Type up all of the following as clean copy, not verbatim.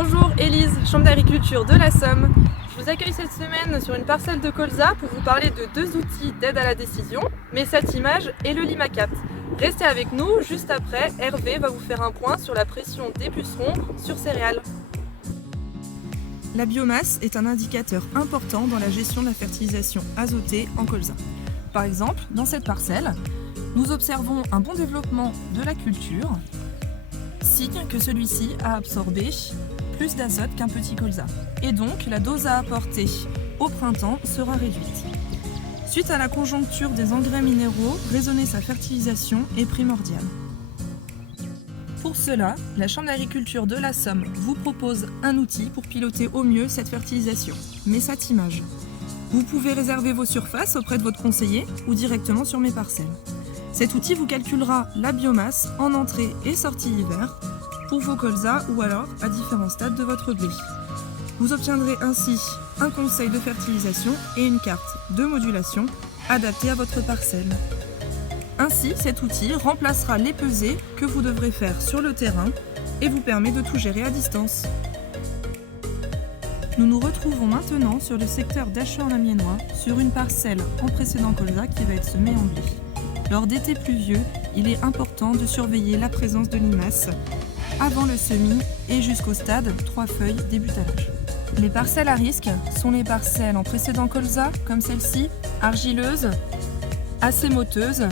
Bonjour, Élise, Chambre d'agriculture de la Somme. Je vous accueille cette semaine sur une parcelle de colza pour vous parler de deux outils d'aide à la décision, Messatimage et le Limacat. Restez avec nous, juste après, Hervé va vous faire un point sur la pression des pucerons sur céréales. La biomasse est un indicateur important dans la gestion de la fertilisation azotée en colza. Par exemple, dans cette parcelle, nous observons un bon développement de la culture, signe que celui-ci a absorbé plus d'azote qu'un petit colza. Et donc, la dose à apporter au printemps sera réduite. Suite à la conjoncture des engrais minéraux, raisonner sa fertilisation est primordial. Pour cela, la Chambre d'agriculture de la Somme vous propose un outil pour piloter au mieux cette fertilisation, Messatimage. Vous pouvez réserver vos surfaces auprès de votre conseiller ou directement sur mes parcelles. Cet outil vous calculera la biomasse en entrée et sortie hiver pour vos colzas ou alors à différents stades de votre blé. Vous obtiendrez ainsi un conseil de fertilisation et une carte de modulation adaptée à votre parcelle. Ainsi, cet outil remplacera les pesées que vous devrez faire sur le terrain et vous permet de tout gérer à distance. Nous nous retrouvons maintenant sur le secteur d'Acheron-la-Miennois sur une parcelle en précédent colza qui va être semée en blé. Lors d'étés pluvieux, il est important de surveiller la présence de limaces avant le semis et jusqu'au stade 3 feuilles débutalage. Les parcelles à risque sont les parcelles en précédent colza, comme celle-ci, argileuses, assez motteuses,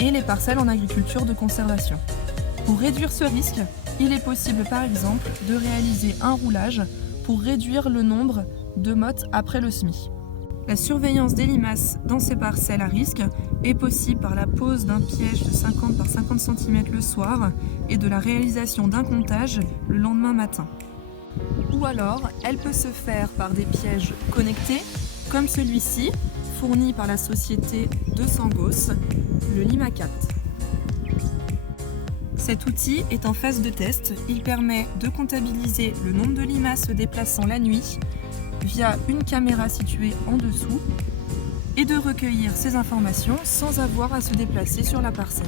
et les parcelles en agriculture de conservation. Pour réduire ce risque, il est possible par exemple de réaliser un roulage pour réduire le nombre de mottes après le semis. La surveillance des limaces dans ces parcelles à risque est possible par la pose d'un piège de 50 par 50 cm le soir et de la réalisation d'un comptage le lendemain matin. Ou alors, elle peut se faire par des pièges connectés, comme celui-ci, fourni par la société de Sangos, le Limacat. Cet outil est en phase de test. Il permet de comptabiliser le nombre de limaces se déplaçant la nuit via une caméra située en dessous et de recueillir ces informations sans avoir à se déplacer sur la parcelle.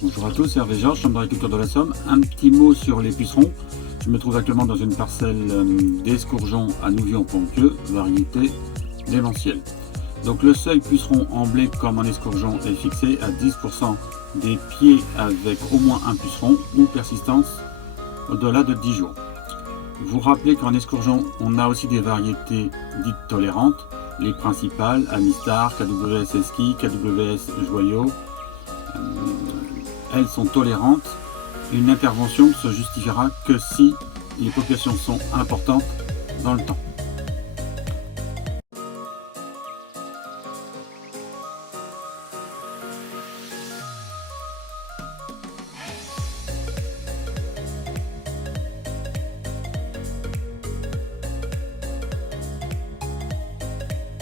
Bonjour à tous, Hervé Georges, Chambre d'agriculture de la Somme. Un petit mot sur les pucerons. Je me trouve actuellement dans une parcelle d'escourgeons à Nouvion-Pontpieu, variété démentielle. Donc le seuil puceron en blé comme en escourgeon est fixé à 10% des pieds avec au moins un puceron ou persistance au-delà de 10 jours. Vous rappelez qu'en escourgeon, on a aussi des variétés dites tolérantes, les principales, Amistar, KWS Eski, KWS Joyau. Elles sont tolérantes. Une intervention se justifiera que si les populations sont importantes dans le temps.